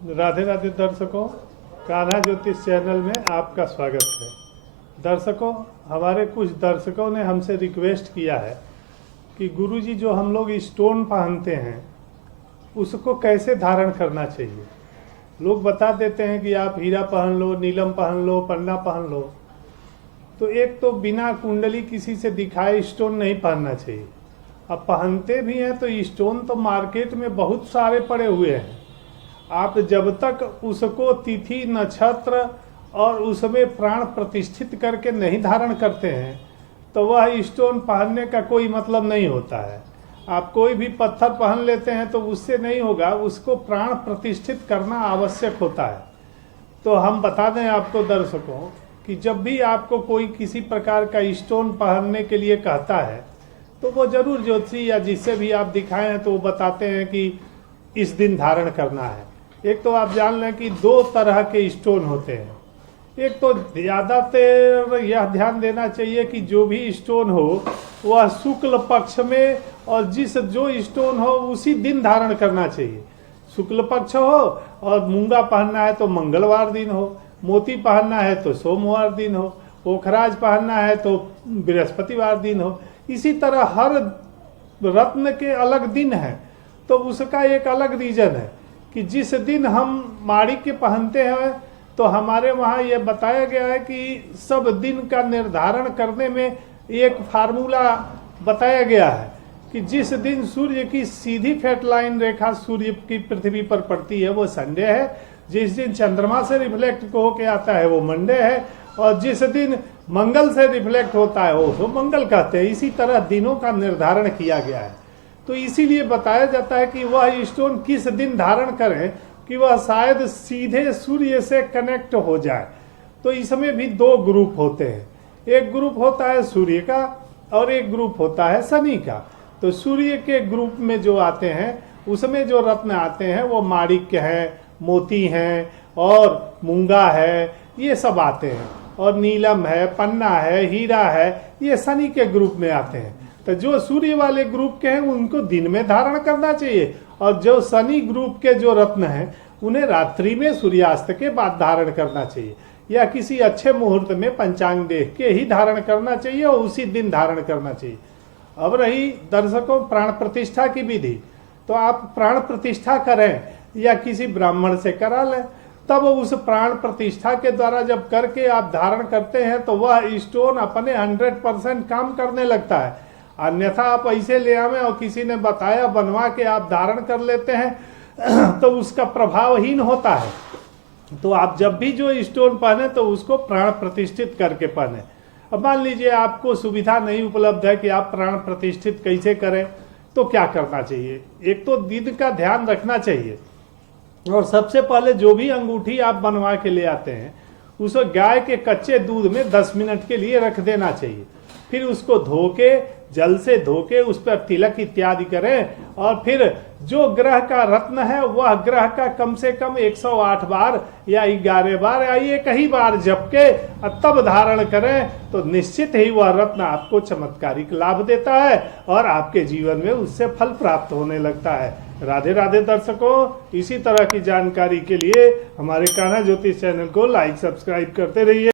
राधे राधे दर्शकों, कान्हा ज्योतिष चैनल में आपका स्वागत है। दर्शकों, हमारे कुछ दर्शकों ने हमसे रिक्वेस्ट किया है कि गुरुजी जो हम लोग स्टोन पहनते हैं उसको कैसे धारण करना चाहिए। लोग बता देते हैं कि आप हीरा पहन लो, नीलम पहन लो, पन्ना पहन लो। तो एक तो बिना कुंडली किसी से दिखाए स्टोन नहीं पहनना चाहिए। अब पहनते भी हैं तो स्टोन तो मार्केट में बहुत सारे पड़े हुए हैं। आप जब तक उसको तिथि नक्षत्र और उसमें प्राण प्रतिष्ठित करके नहीं धारण करते हैं तो वह स्टोन पहनने का कोई मतलब नहीं होता है। आप कोई भी पत्थर पहन लेते हैं तो उससे नहीं होगा, उसको प्राण प्रतिष्ठित करना आवश्यक होता है। तो हम बता दें आपको दर्शकों कि जब भी आपको कोई किसी प्रकार का स्टोन पहनने के लिए कहता है तो वो जरूर ज्योतिषी या जिससे भी आप दिखाएं हैं तो वो बताते हैं कि इस दिन धारण करना है। एक तो आप जान लें कि दो तरह के स्टोन होते हैं। एक तो ज़्यादातर यह ध्यान देना चाहिए कि जो भी स्टोन हो वह शुक्ल पक्ष में और जो स्टोन हो उसी दिन धारण करना चाहिए। शुक्ल पक्ष हो और मूंगा पहनना है तो मंगलवार दिन हो, मोती पहनना है तो सोमवार दिन हो, पोखराज पहनना है तो बृहस्पतिवार दिन हो। इसी तरह हर रत्न के अलग दिन है तो उसका एक अलग रीजन है कि जिस दिन हम माणिक के पहनते हैं तो हमारे वहाँ ये बताया गया है कि सब दिन का निर्धारण करने में एक फार्मूला बताया गया है कि जिस दिन सूर्य की सीधी फेट लाइन रेखा सूर्य की पृथ्वी पर पड़ती है वो संडे है, जिस दिन चंद्रमा से रिफ्लेक्ट होके आता है वो मंडे है, और जिस दिन मंगल से रिफ्लेक्ट होता है वो मंगल कहते हैं। इसी तरह दिनों का निर्धारण किया गया है। तो इसीलिए बताया जाता है कि वह स्टोन किस दिन धारण करें कि वह शायद सीधे सूर्य से कनेक्ट हो जाए। तो इसमें भी दो ग्रुप होते हैं, एक ग्रुप होता है सूर्य का और एक ग्रुप होता है शनि का। तो सूर्य के ग्रुप में जो आते हैं उसमें जो रत्न आते हैं वो माणिक्य हैं, मोती हैं और मूंगा है, ये सब आते हैं। और नीलम है, पन्ना है, हीरा है, ये शनि के ग्रुप में आते हैं। तो जो सूर्य वाले ग्रुप के हैं उनको दिन में धारण करना चाहिए, और जो शनि ग्रुप के जो रत्न हैं उन्हें रात्रि में सूर्यास्त के बाद धारण करना चाहिए, या किसी अच्छे मुहूर्त में पंचांग देख के ही धारण करना चाहिए और उसी दिन धारण करना चाहिए। अब रही दर्शकों प्राण प्रतिष्ठा की विधि, तो आप प्राण प्रतिष्ठा करें या किसी ब्राह्मण से करा लें, तब उस प्राण प्रतिष्ठा के द्वारा जब करके आप धारण करते हैं तो वह स्टोन अपने 100% काम करने लगता है। अन्यथा आप ऐसे ले आवे और किसी ने बताया बनवा के आप धारण कर लेते हैं तो उसका प्रभावहीन होता है। तो आप जब भी जो स्टोन पहने तो उसको प्राण प्रतिष्ठित करके पहने। अब मान लीजिए आपको सुविधा नहीं उपलब्ध है कि आप प्राण प्रतिष्ठित कैसे करें, तो क्या करना चाहिए। एक तो दिन का ध्यान रखना चाहिए, और सबसे पहले जो भी अंगूठी आप बनवा के ले आते हैं उसे गाय के कच्चे दूध में 10 मिनट के लिए रख देना चाहिए। फिर उसको धो के जल से धो के उस पर तिलक इत्यादि करें, और फिर जो ग्रह का रत्न है वह ग्रह का कम से कम 108 बार या 11 बार या एक ही बार जप के तब धारण करें तो निश्चित ही वह रत्न आपको चमत्कारिक लाभ देता है और आपके जीवन में उससे फल प्राप्त होने लगता है। राधे राधे दर्शकों, इसी तरह की जानकारी के लिए हमारे कान्हा ज्योतिष चैनल को लाइक सब्सक्राइब करते रहिए।